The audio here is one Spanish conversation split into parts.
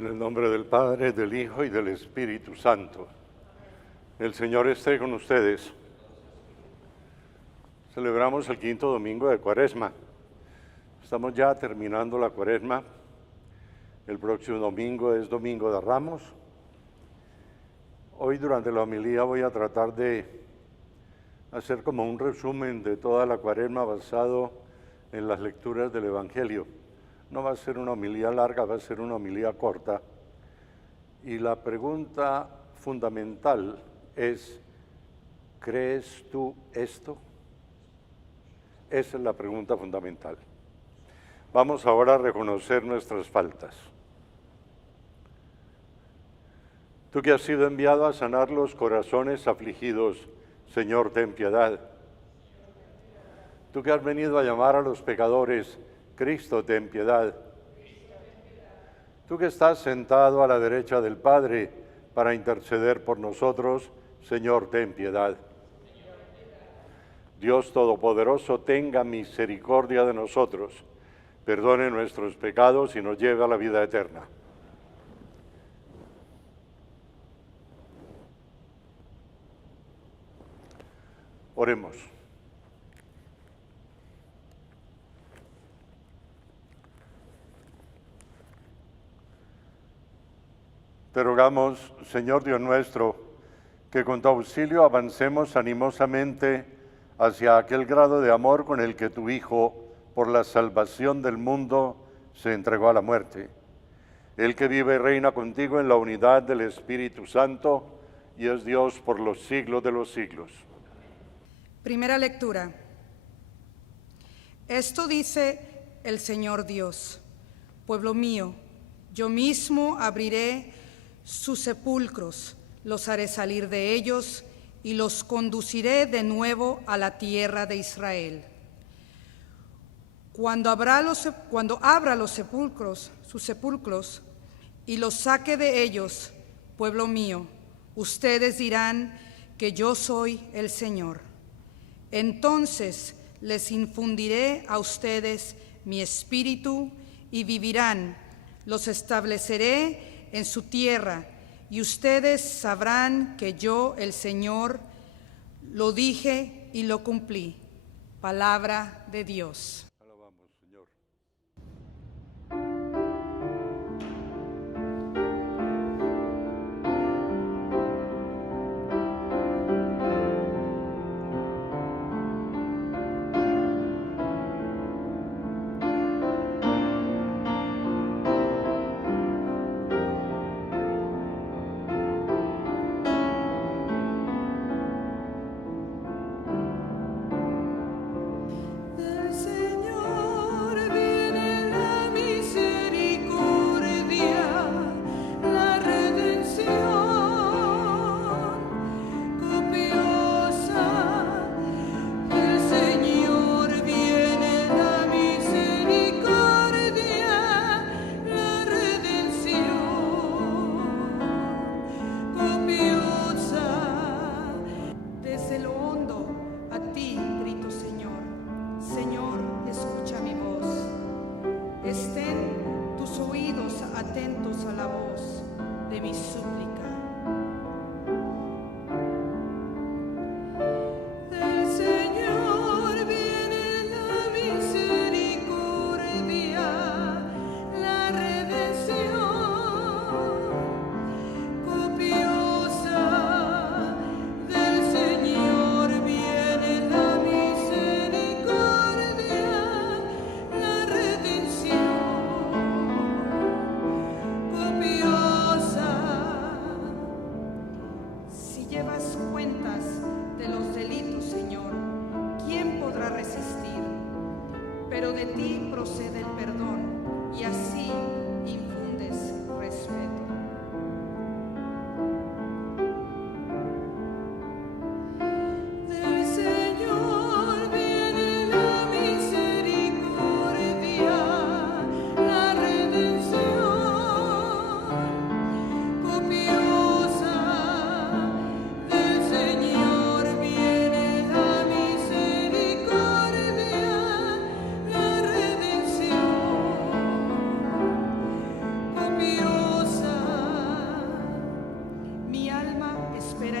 En el nombre del Padre, del Hijo y del Espíritu Santo. El Señor esté con ustedes. Celebramos el quinto domingo de Cuaresma. Estamos ya terminando la Cuaresma. El próximo domingo es Domingo de Ramos. Hoy durante la homilía voy a tratar de hacer como un resumen de toda la Cuaresma basado en las lecturas del Evangelio. No va a ser una homilía larga, va a ser una homilía corta. Y la pregunta fundamental es, ¿crees tú esto? Esa es la pregunta fundamental. Vamos ahora a reconocer nuestras faltas. Tú que has sido enviado a sanar los corazones afligidos, Señor, ten piedad. Tú que has venido a llamar a los pecadores, Cristo, ten piedad. Tú que estás sentado a la derecha del Padre para interceder por nosotros, Señor, ten piedad. Dios Todopoderoso, tenga misericordia de nosotros, perdone nuestros pecados y nos lleve a la vida eterna. Oremos. Te rogamos, Señor Dios nuestro, que con tu auxilio avancemos animosamente hacia aquel grado de amor con el que tu Hijo, por la salvación del mundo, se entregó a la muerte. El que vive y reina contigo en la unidad del Espíritu Santo y es Dios por los siglos de los siglos. Primera lectura. Esto dice el Señor Dios: pueblo mío, yo mismo abriré sus sepulcros, los haré salir de ellos y los conduciré de nuevo a la tierra de Israel. Cuando abra los sepulcros, sus sepulcros, y los saque de ellos, pueblo mío, ustedes dirán que yo soy el Señor. Entonces les infundiré a ustedes mi espíritu y vivirán, los estableceré en su tierra, y ustedes sabrán que yo, el Señor, lo dije y lo cumplí. Palabra de Dios. Alabamos, Señor. Del Señor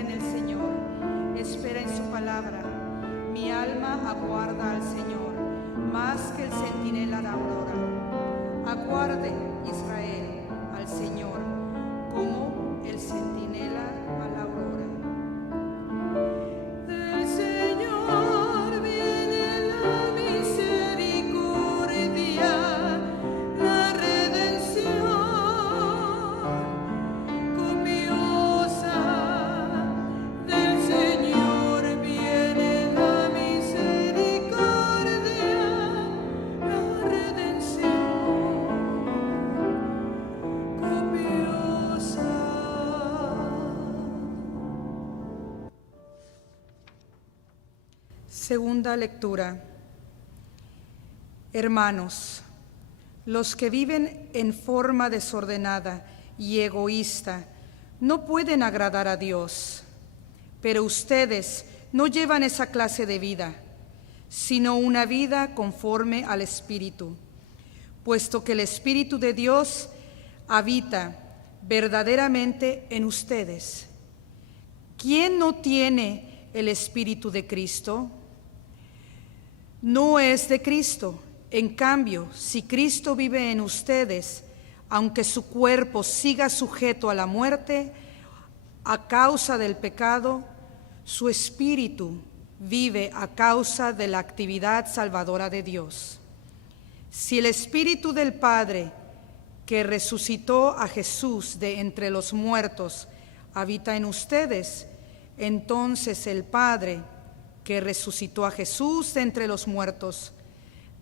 espera en el Señor, espera en su palabra. Mi alma aguarda al Señor, más que el centinela de aurora. Aguarde, Israel, al Señor, como el centinela a la aurora. Del Señor viene la misericordia, la redención. Copiosa, del Señor viene la misericordia, la redención. Copiosa. Segunda lectura. Hermanos, los que viven en forma desordenada y egoísta no pueden agradar a Dios, pero ustedes no llevan esa clase de vida, sino una vida conforme al Espíritu, puesto que el Espíritu de Dios habita verdaderamente en ustedes. ¿Quién no tiene el Espíritu de Cristo? No es de Cristo. En cambio, si Cristo vive en ustedes, aunque su cuerpo siga sujeto a la muerte a causa del pecado, su espíritu vive a causa de la actividad salvadora de Dios. Si el Espíritu del Padre, que resucitó a Jesús de entre los muertos, habita en ustedes, entonces el Padre, que resucitó a Jesús de entre los muertos,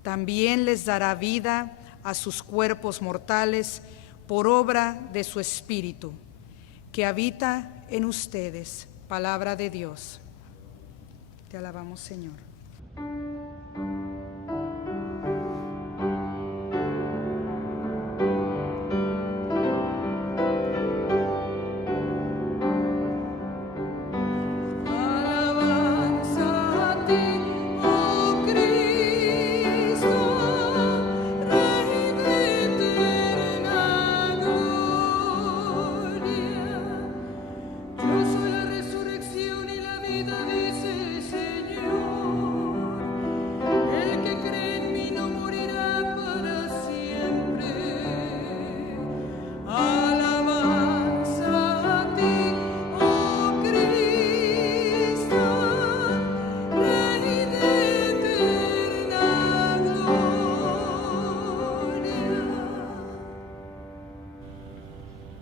también les dará vida a sus cuerpos mortales por obra de su Espíritu, que habita en ustedes. Palabra de Dios. Te alabamos, Señor.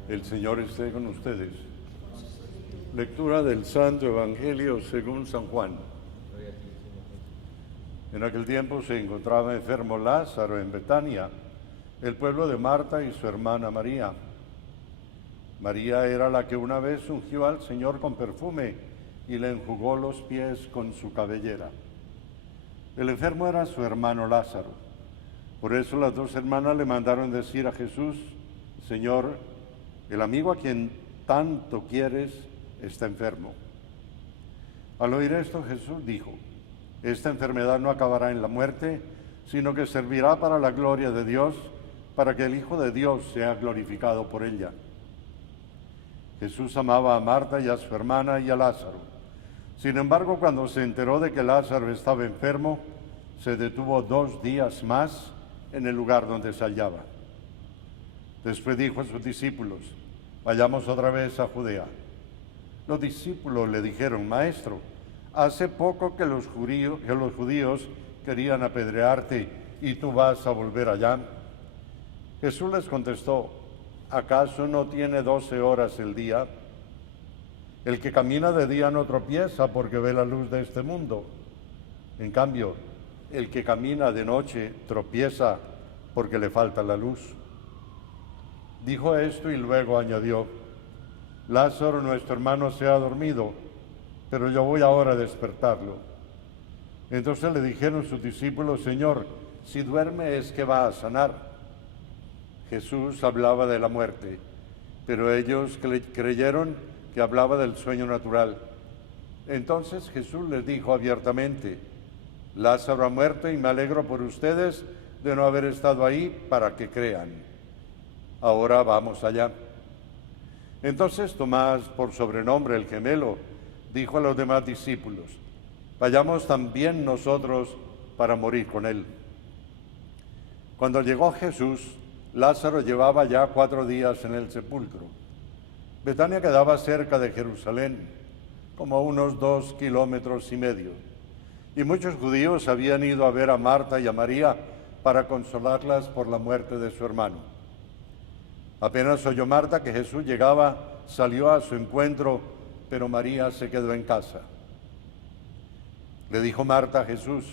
El Señor esté con ustedes. Lectura del Santo Evangelio según San Juan. En aquel tiempo se encontraba enfermo Lázaro en Betania, el pueblo de Marta y su hermana María. María era la que una vez ungió al Señor con perfume y le enjugó los pies con su cabellera. El enfermo era su hermano Lázaro. Por eso las dos hermanas le mandaron decir a Jesús: Señor, el amigo a quien tanto quieres está enfermo. Al oír esto, Jesús dijo: esta enfermedad no acabará en la muerte, sino que servirá para la gloria de Dios, para que el Hijo de Dios sea glorificado por ella. Jesús amaba a Marta y a su hermana y a Lázaro. Sin embargo, cuando se enteró de que Lázaro estaba enfermo, se detuvo 2 días más en el lugar donde se hallaba. Después dijo a sus discípulos: vayamos otra vez a Judea. Los discípulos le dijeron: Maestro, hace poco que los judíos querían apedrearte y tú vas a volver allá. Jesús les contestó: ¿acaso no tiene 12 horas el día? El que camina de día no tropieza porque ve la luz de este mundo. En cambio, el que camina de noche tropieza porque le falta la luz. Dijo esto y luego añadió: Lázaro, nuestro hermano, se ha dormido, pero yo voy ahora a despertarlo. Entonces le dijeron sus discípulos: Señor, si duerme es que va a sanar. Jesús hablaba de la muerte, pero ellos creyeron que hablaba del sueño natural. Entonces Jesús les dijo abiertamente: Lázaro ha muerto y me alegro por ustedes de no haber estado ahí para que crean. Ahora vamos allá. Entonces Tomás, por sobrenombre el gemelo, dijo a los demás discípulos: vayamos también nosotros para morir con él. Cuando llegó Jesús, Lázaro llevaba ya 4 días en el sepulcro. Betania quedaba cerca de Jerusalén, como a unos 2,5 kilómetros, y muchos judíos habían ido a ver a Marta y a María para consolarlas por la muerte de su hermano. Apenas oyó Marta que Jesús llegaba, salió a su encuentro, pero María se quedó en casa. Le dijo Marta a Jesús: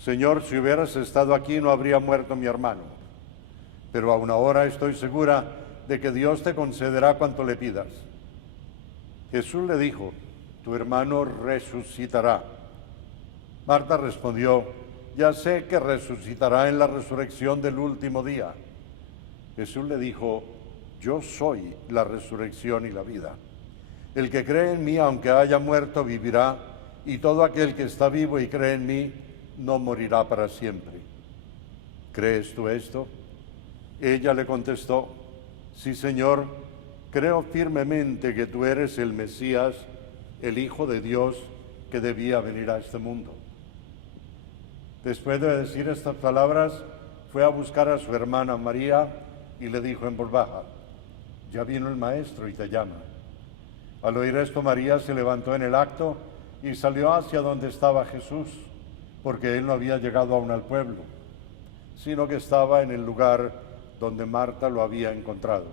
Señor, si hubieras estado aquí no habría muerto mi hermano, pero aún ahora estoy segura de que Dios te concederá cuanto le pidas. Jesús le dijo: tu hermano resucitará. Marta respondió: ya sé que resucitará en la resurrección del último día. Jesús le dijo: yo soy la resurrección y la vida. El que cree en mí, aunque haya muerto, vivirá, y todo aquel que está vivo y cree en mí, no morirá para siempre. ¿Crees tú esto? Ella le contestó: sí, Señor, creo firmemente que tú eres el Mesías, el Hijo de Dios, que debía venir a este mundo. Después de decir estas palabras, fue a buscar a su hermana María y le dijo en voz baja: ya vino el Maestro y te llama. Al oír esto, María se levantó en el acto y salió hacia donde estaba Jesús, porque él no había llegado aún al pueblo, sino que estaba en el lugar donde Marta lo había encontrado.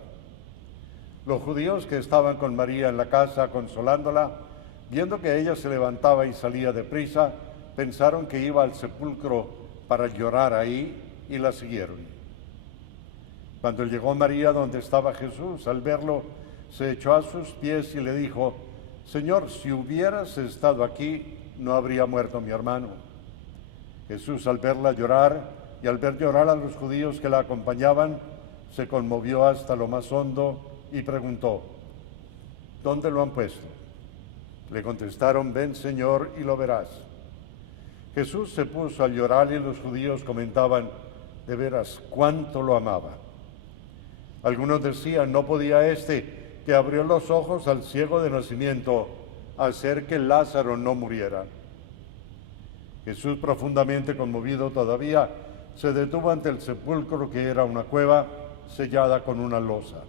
Los judíos que estaban con María en la casa consolándola, viendo que ella se levantaba y salía deprisa, pensaron que iba al sepulcro para llorar ahí y la siguieron. Cuando llegó María donde estaba Jesús, al verlo, se echó a sus pies y le dijo: Señor, si hubieras estado aquí, no habría muerto mi hermano. Jesús, al verla llorar y al ver llorar a los judíos que la acompañaban, se conmovió hasta lo más hondo y preguntó: ¿dónde lo han puesto? Le contestaron: ven, Señor, y lo verás. Jesús se puso a llorar y los judíos comentaban: de veras, cuánto lo amaba. Algunos decían: no podía este, que abrió los ojos al ciego de nacimiento, hacer que Lázaro no muriera. Jesús, profundamente conmovido todavía, se detuvo ante el sepulcro, que era una cueva sellada con una losa.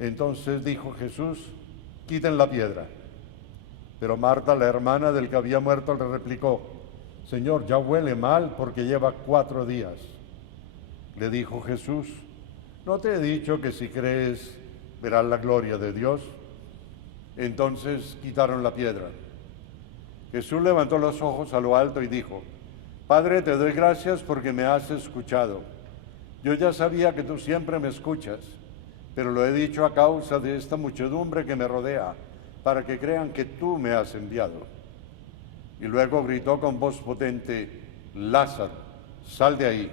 Entonces dijo Jesús: quiten la piedra. Pero Marta, la hermana del que había muerto, le replicó: Señor, ya huele mal porque lleva 4 días. Le dijo Jesús: ¿no te he dicho que si crees verás la gloria de Dios? Entonces quitaron la piedra. Jesús levantó los ojos a lo alto y dijo: Padre, te doy gracias porque me has escuchado. Yo ya sabía que tú siempre me escuchas, pero lo he dicho a causa de esta muchedumbre que me rodea, para que crean que tú me has enviado. Y luego gritó con voz potente: Lázaro, sal de ahí.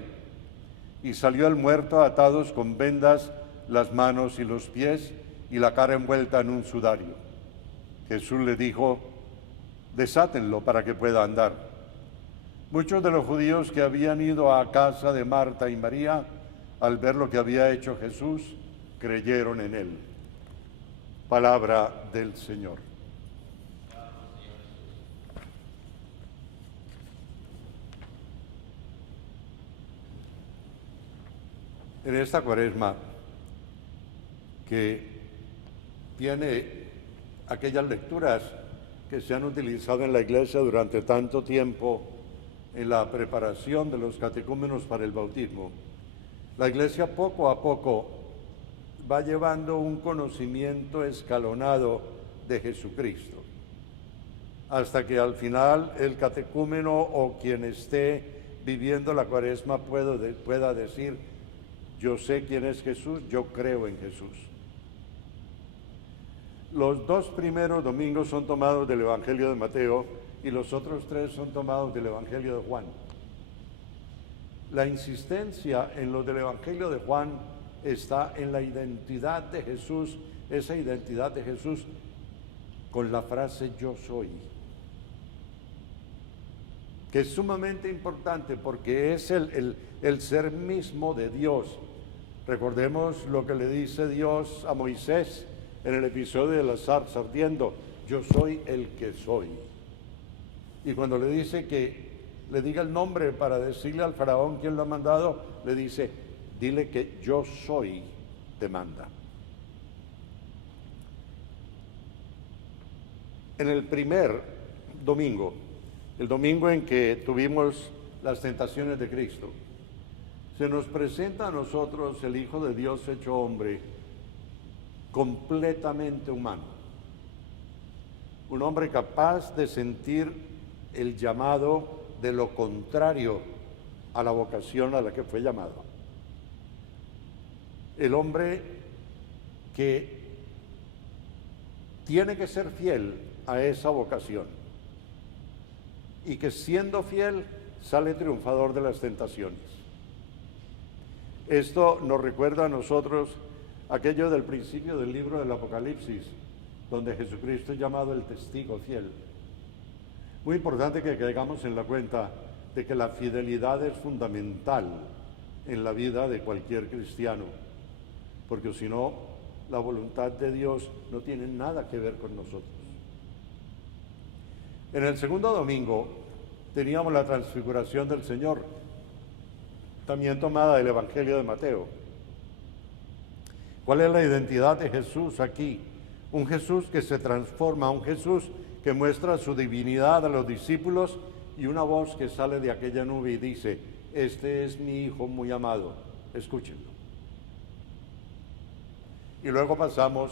Y salió el muerto, atados con vendas las manos y los pies y la cara envuelta en un sudario. Jesús le dijo: desátenlo para que pueda andar. Muchos de los judíos que habían ido a casa de Marta y María, al ver lo que había hecho Jesús, creyeron en él. Palabra del Señor. En esta Cuaresma, que tiene aquellas lecturas que se han utilizado en la Iglesia durante tanto tiempo en la preparación de los catecúmenos para el bautismo, la Iglesia poco a poco va llevando un conocimiento escalonado de Jesucristo, hasta que al final el catecúmeno o quien esté viviendo la Cuaresma pueda decir: yo sé quién es Jesús, yo creo en Jesús. Los 2 primeros domingos son tomados del Evangelio de Mateo y los otros 3 son tomados del Evangelio de Juan. La insistencia en lo del Evangelio de Juan está en la identidad de Jesús, esa identidad de Jesús con la frase yo soy, que es sumamente importante porque es el ser mismo de Dios. Recordemos lo que le dice Dios a Moisés en el episodio de la zarza ardiendo: yo soy el que soy. Y cuando le dice que le diga el nombre para decirle al faraón quién lo ha mandado, le dice, dile que yo soy, te manda. En el primer domingo, el domingo en que tuvimos las tentaciones de Cristo, se nos presenta a nosotros el Hijo de Dios hecho hombre, completamente humano. Un hombre capaz de sentir el llamado de lo contrario a la vocación a la que fue llamado. El hombre que tiene que ser fiel a esa vocación y que siendo fiel sale triunfador de las tentaciones. Esto nos recuerda a nosotros aquello del principio del libro del Apocalipsis, donde Jesucristo es llamado el testigo fiel. Muy importante que caigamos en la cuenta de que la fidelidad es fundamental en la vida de cualquier cristiano, porque si no, la voluntad de Dios no tiene nada que ver con nosotros. En el segundo domingo teníamos la transfiguración del Señor, también tomada del Evangelio de Mateo. ¿Cuál es la identidad de Jesús aquí? Un Jesús que se transforma, un Jesús que muestra su divinidad a los discípulos y una voz que sale de aquella nube y dice, este es mi Hijo muy amado, escúchenlo. Y luego pasamos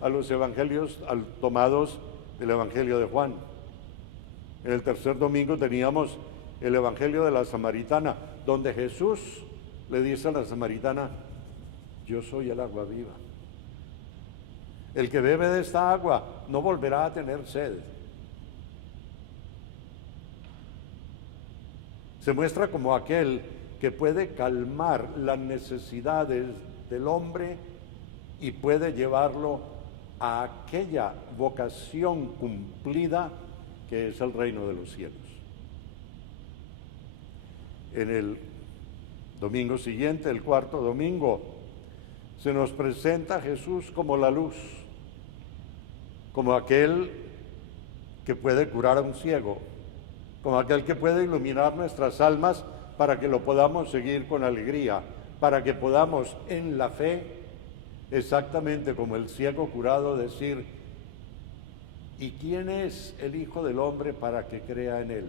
a los evangelios tomados del Evangelio de Juan. En el tercer domingo teníamos el Evangelio de la Samaritana, donde Jesús le dice a la samaritana, yo soy el agua viva. El que bebe de esta agua no volverá a tener sed. Se muestra como aquel que puede calmar las necesidades del hombre y puede llevarlo a aquella vocación cumplida que es el reino de los cielos. En el domingo siguiente, el cuarto domingo, se nos presenta a Jesús como la luz, como aquel que puede curar a un ciego, como aquel que puede iluminar nuestras almas para que lo podamos seguir con alegría, para que podamos en la fe, exactamente como el ciego curado, decir, ¿y quién es el Hijo del Hombre para que crea en él?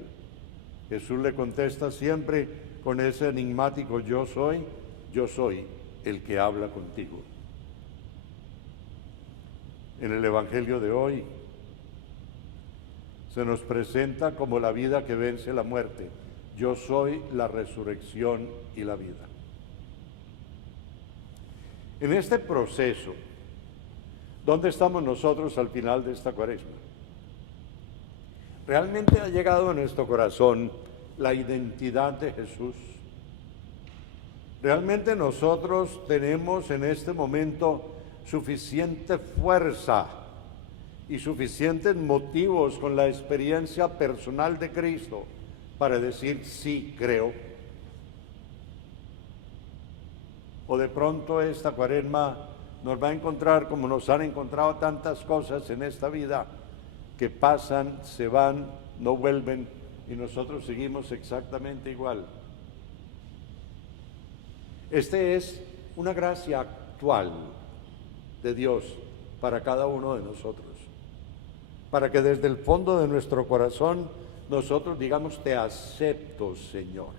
Jesús le contesta siempre con ese enigmático yo soy el que habla contigo. En el Evangelio de hoy se nos presenta como la vida que vence la muerte. Yo soy la resurrección y la vida. En este proceso, ¿dónde estamos nosotros al final de esta Cuaresma? ¿Realmente ha llegado a nuestro corazón la identidad de Jesús? ¿Realmente nosotros tenemos en este momento suficiente fuerza y suficientes motivos con la experiencia personal de Cristo para decir sí, creo? O de pronto esta Cuaresma nos va a encontrar como nos han encontrado tantas cosas en esta vida que pasan, se van, no vuelven y nosotros seguimos exactamente igual. Este es una gracia actual de Dios para cada uno de nosotros, para que desde el fondo de nuestro corazón nosotros digamos te acepto, Señor.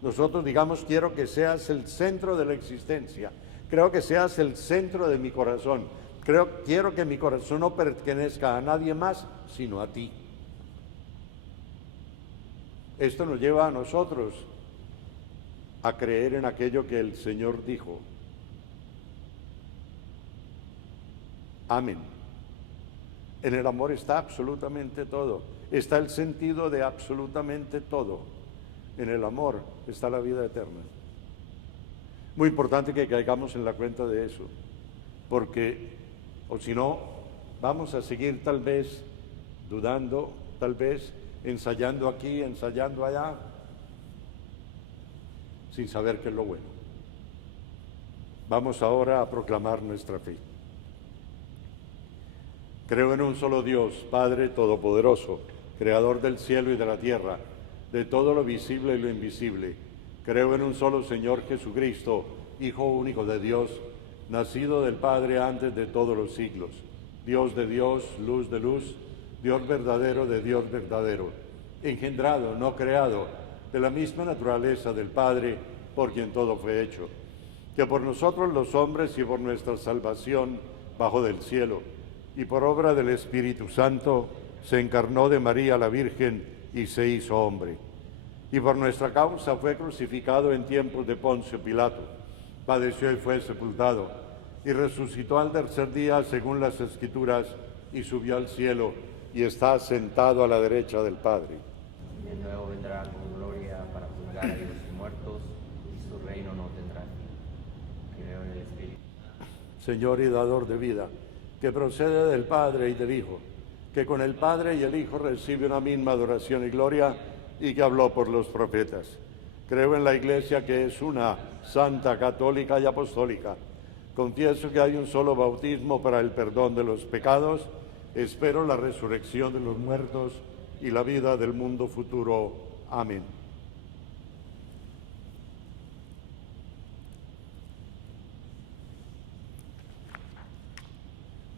Nosotros digamos quiero que seas el centro de la existencia, creo que seas el centro de mi corazón, quiero que mi corazón no pertenezca a nadie más sino a ti. Esto nos lleva a nosotros a creer en aquello que el Señor dijo. Amén. En el amor está absolutamente todo, está el sentido de absolutamente todo. En el amor está la vida eterna. Muy importante que caigamos en la cuenta de eso, porque, o si no, vamos a seguir tal vez dudando, tal vez ensayando aquí, ensayando allá, sin saber qué es lo bueno. Vamos ahora a proclamar nuestra fe. Creo en un solo Dios, Padre Todopoderoso, Creador del cielo y de la tierra, de todo lo visible y lo invisible. Creo en un solo Señor Jesucristo, Hijo único de Dios, nacido del Padre antes de todos los siglos. Dios de Dios, luz de luz, Dios verdadero de Dios verdadero, engendrado, no creado, de la misma naturaleza del Padre, por quien todo fue hecho, que por nosotros los hombres y por nuestra salvación bajo del cielo, y por obra del Espíritu Santo, se encarnó de María la Virgen y se hizo hombre. Y por nuestra causa fue crucificado en tiempos de Poncio Pilato, padeció y fue sepultado, y resucitó al tercer día según las Escrituras, y subió al cielo, y está sentado a la derecha del Padre. De nuevo vendrá con gloria para juzgar a vivos y muertos, y su reino no tendrá fin. Creo en el Espíritu. Señor y dador de vida, que procede del Padre y del Hijo, que con el Padre y el Hijo recibe una misma adoración y gloria, y que habló por los profetas. Creo en la Iglesia, que es una, santa, católica y apostólica. Confieso que hay un solo bautismo para el perdón de los pecados. Espero la resurrección de los muertos y la vida del mundo futuro. Amén.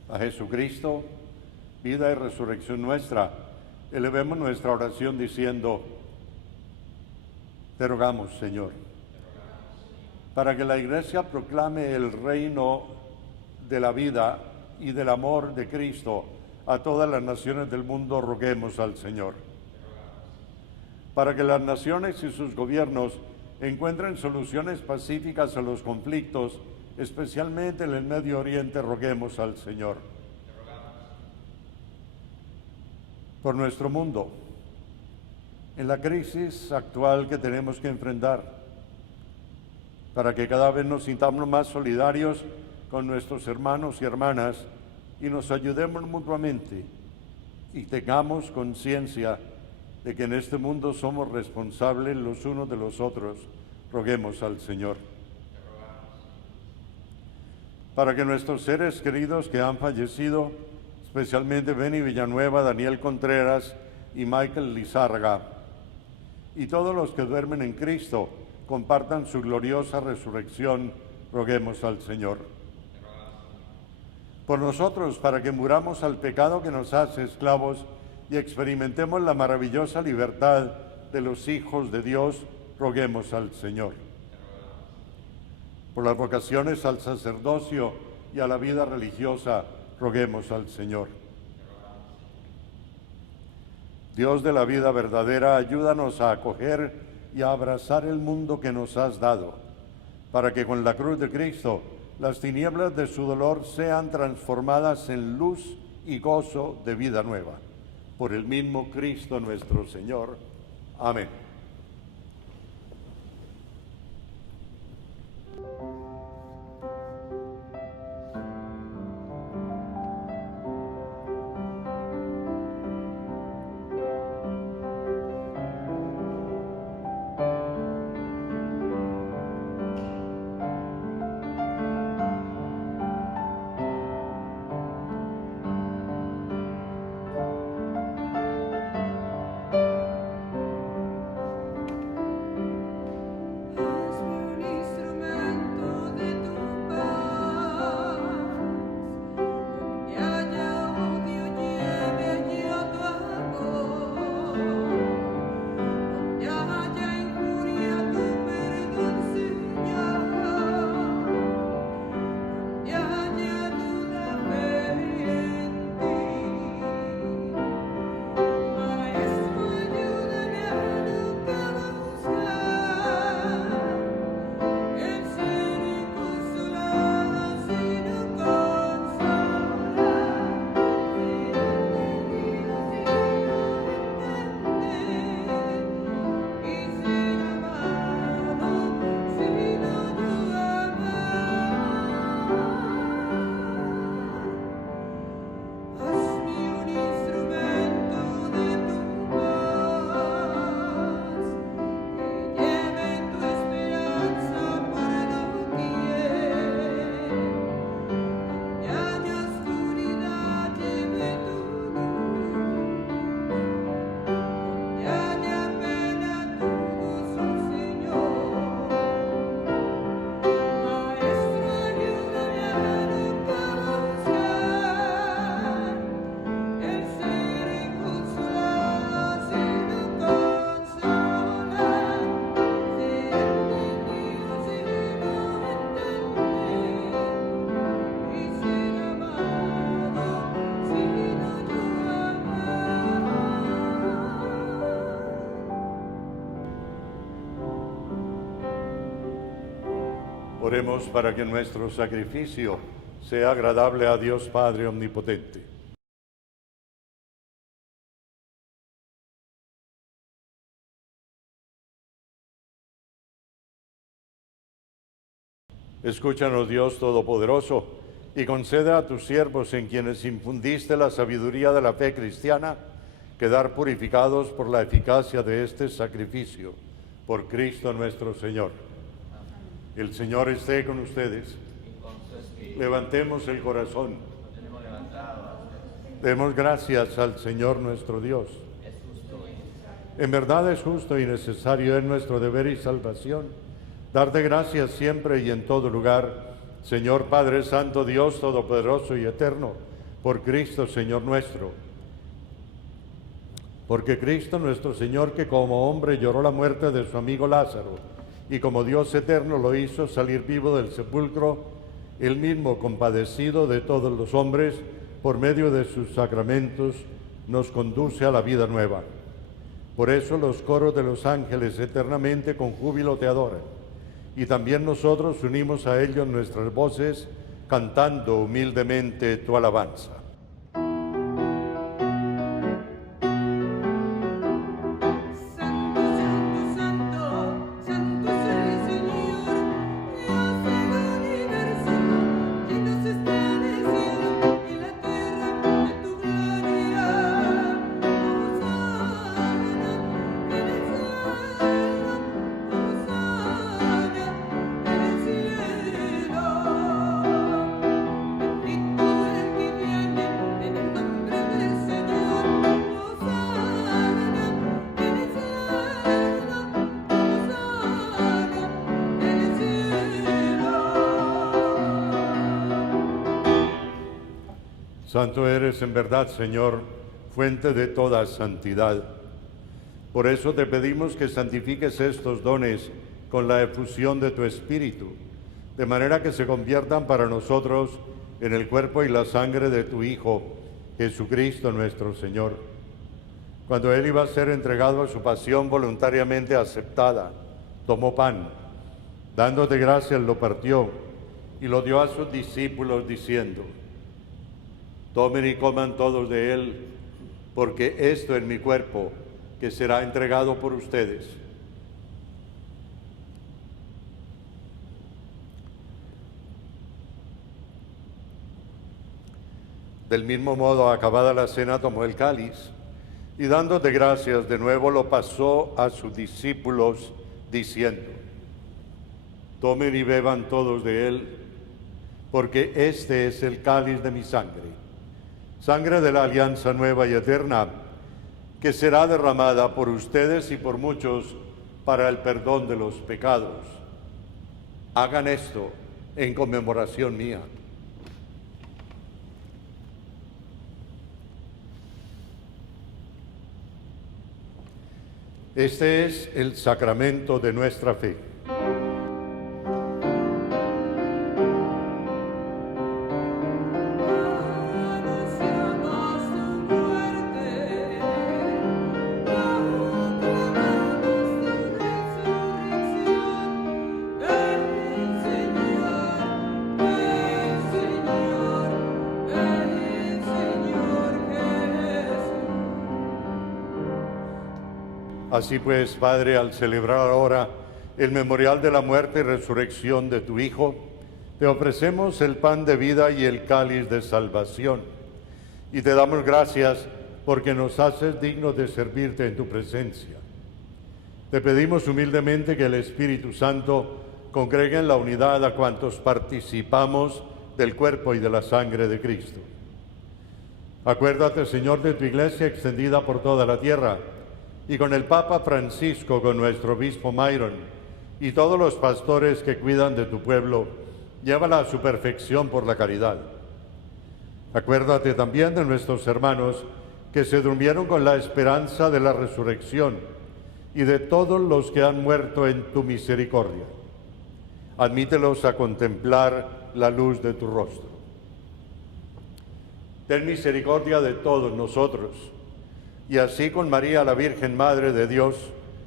A Jesucristo, vida y resurrección nuestra, elevemos nuestra oración diciendo: te rogamos, Señor, para que la Iglesia proclame el reino de la vida y del amor de Cristo a todas las naciones del mundo, roguemos al Señor. Para que las naciones y sus gobiernos encuentren soluciones pacíficas a los conflictos, especialmente en el Medio Oriente, roguemos al Señor. Por nuestro mundo, en la crisis actual que tenemos que enfrentar, para que cada vez nos sintamos más solidarios con nuestros hermanos y hermanas y nos ayudemos mutuamente y tengamos conciencia de que en este mundo somos responsables los unos de los otros, roguemos al Señor. Para que nuestros seres queridos que han fallecido, especialmente Beni Villanueva, Daniel Contreras y Michael Lizárraga, y todos los que duermen en Cristo, compartan su gloriosa resurrección, roguemos al Señor. Por nosotros, para que muramos al pecado que nos hace esclavos y experimentemos la maravillosa libertad de los hijos de Dios, roguemos al Señor. Por las vocaciones al sacerdocio y a la vida religiosa, roguemos al Señor. Dios de la vida verdadera, ayúdanos a acoger y a abrazar el mundo que nos has dado, para que con la cruz de Cristo las tinieblas de su dolor sean transformadas en luz y gozo de vida nueva. Por el mismo Cristo nuestro Señor. Amén. Oremos para que nuestro sacrificio sea agradable a Dios Padre Omnipotente. Escúchanos, Dios Todopoderoso, y concede a tus siervos, en quienes infundiste la sabiduría de la fe cristiana, quedar purificados por la eficacia de este sacrificio. Por Cristo nuestro Señor. El Señor esté con ustedes. Levantemos el corazón. Demos gracias al Señor nuestro Dios. En verdad es justo y necesario, es nuestro deber y salvación, darte gracias siempre y en todo lugar, Señor Padre Santo, Dios Todopoderoso y Eterno, por Cristo Señor nuestro. Porque Cristo nuestro Señor, que como hombre lloró la muerte de su amigo Lázaro, y como Dios eterno lo hizo salir vivo del sepulcro, él mismo, compadecido de todos los hombres, por medio de sus sacramentos, nos conduce a la vida nueva. Por eso los coros de los ángeles eternamente con júbilo te adoran, y también nosotros unimos a ellos nuestras voces, cantando humildemente tu alabanza. Santo eres en verdad, Señor, fuente de toda santidad. Por eso te pedimos que santifiques estos dones con la efusión de tu Espíritu, de manera que se conviertan para nosotros en el cuerpo y la sangre de tu Hijo, Jesucristo nuestro Señor. Cuando Él iba a ser entregado a su pasión voluntariamente aceptada, tomó pan, dándote gracias, lo partió y lo dio a sus discípulos diciendo: tomen y coman todos de él, porque esto es mi cuerpo, que será entregado por ustedes. Del mismo modo, acabada la cena, tomó el cáliz, y dándote gracias de nuevo lo pasó a sus discípulos, diciendo: tomen y beban todos de él, porque este es el cáliz de mi sangre, sangre de la alianza nueva y eterna, que será derramada por ustedes y por muchos para el perdón de los pecados. Hagan esto en conmemoración mía. Este es el sacramento de nuestra fe. Así pues, Padre, al celebrar ahora el memorial de la muerte y resurrección de tu Hijo, te ofrecemos el pan de vida y el cáliz de salvación. Y te damos gracias porque nos haces dignos de servirte en tu presencia. Te pedimos humildemente que el Espíritu Santo congregue en la unidad a cuantos participamos del cuerpo y de la sangre de Cristo. Acuérdate, Señor, de tu iglesia extendida por toda la tierra, y con el Papa Francisco, con nuestro obispo Myron, y todos los pastores que cuidan de tu pueblo, llévala a su perfección por la caridad. Acuérdate también de nuestros hermanos que se durmieron con la esperanza de la resurrección, y de todos los que han muerto en tu misericordia. Admítelos a contemplar la luz de tu rostro. Ten misericordia de todos nosotros, y así con María, la Virgen Madre de Dios,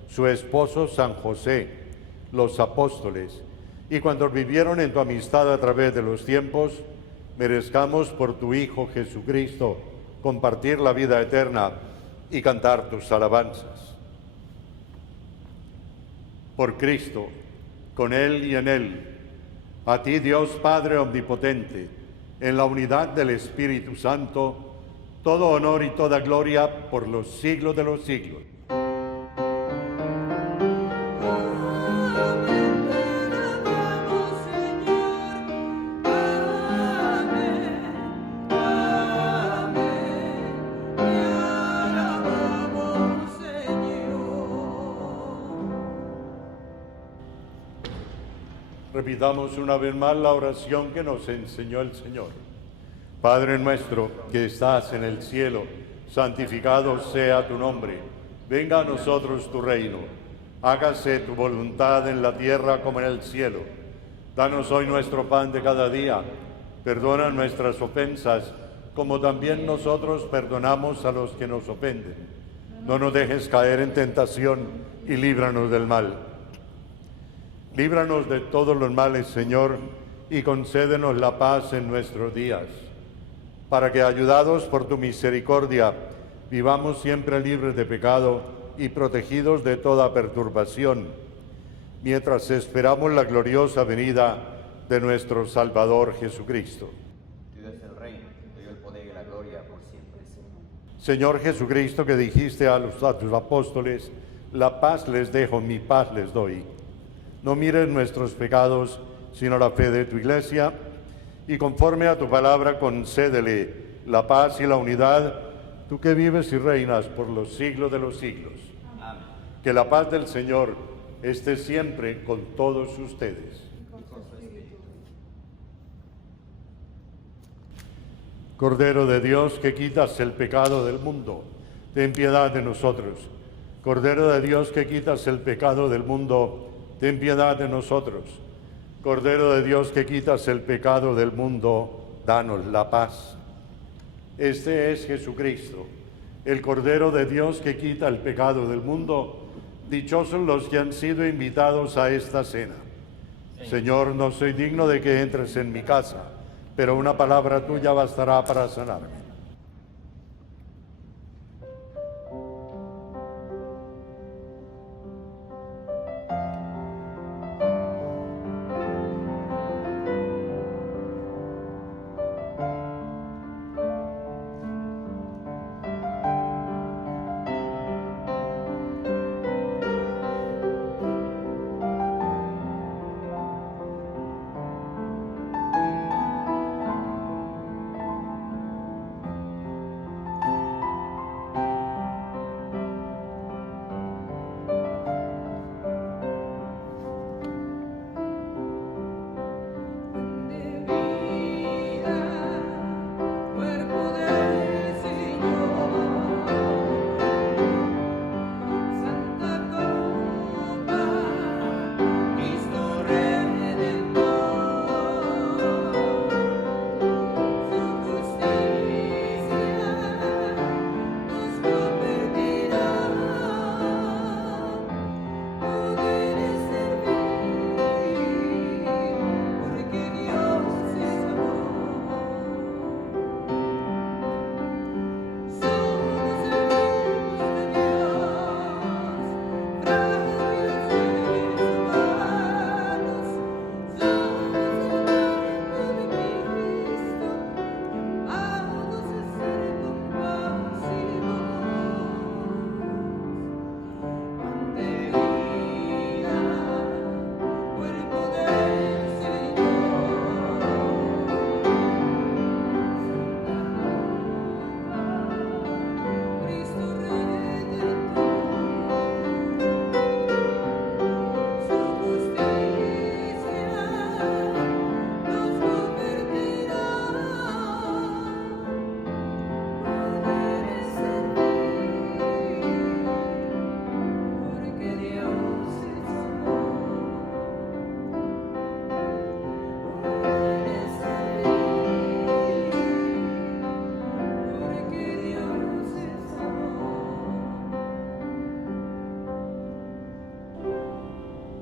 su esposo San José, los apóstoles y cuando vivieron en tu amistad a través de los tiempos, merezcamos por tu Hijo Jesucristo compartir la vida eterna y cantar tus alabanzas. Por Cristo, con Él y en Él, a ti Dios Padre Omnipotente, en la unidad del Espíritu Santo, todo honor y toda gloria por los siglos de los siglos. Repitamos una vez más la oración que nos enseñó el Señor. Padre nuestro que estás en el cielo, santificado sea tu nombre. Venga a nosotros tu reino. Hágase tu voluntad en la tierra como en el cielo. Danos hoy nuestro pan de cada día. Perdona nuestras ofensas, como también nosotros perdonamos a los que nos ofenden. No nos dejes caer en tentación y líbranos del mal. Líbranos de todos los males, Señor, y concédenos la paz en nuestros días, para que, ayudados por tu misericordia, vivamos siempre libres de pecado y protegidos de toda perturbación, mientras esperamos la gloriosa venida de nuestro Salvador Jesucristo. Tuyo es el reino, tuyo el poder y la gloria por siempre, Señor. Señor Jesucristo, que dijiste a tus apóstoles, la paz les dejo, mi paz les doy. No mires nuestros pecados, sino la fe de tu Iglesia, y conforme a tu palabra concédele la paz y la unidad, tú que vives y reinas por los siglos de los siglos. Amén. Que la paz del Señor esté siempre con todos ustedes. Cordero de Dios, que quitas el pecado del mundo, ten piedad de nosotros. Cordero de Dios, que quitas el pecado del mundo, ten piedad de nosotros. Cordero de Dios, que quitas el pecado del mundo, danos la paz. Este es Jesucristo, el Cordero de Dios que quita el pecado del mundo. Dichosos los que han sido invitados a esta cena. Señor, no soy digno de que entres en mi casa, pero una palabra tuya bastará para sanarme.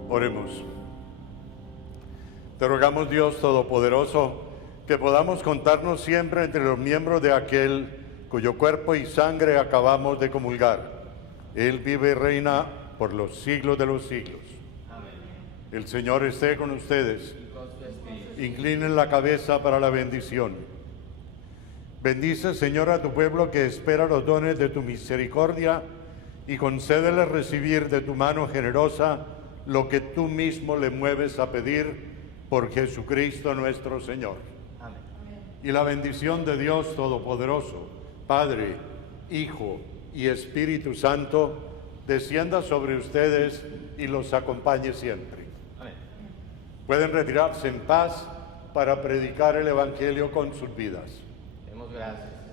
Oremos. Te rogamos, Dios Todopoderoso, que podamos contarnos siempre entre los miembros de aquel cuyo cuerpo y sangre acabamos de comulgar. Él vive y reina por los siglos de los siglos. Amén. El Señor esté con ustedes. Inclinen la cabeza para la bendición. Bendice, Señor, a tu pueblo que espera los dones de tu misericordia y concédele recibir de tu mano generosa lo que tú mismo le mueves a pedir por Jesucristo nuestro Señor. Amén. Y la bendición de Dios Todopoderoso, Padre, Hijo y Espíritu Santo, descienda sobre ustedes y los acompañe siempre. Amén. Pueden retirarse en paz para predicar el Evangelio con sus vidas. Demos gracias.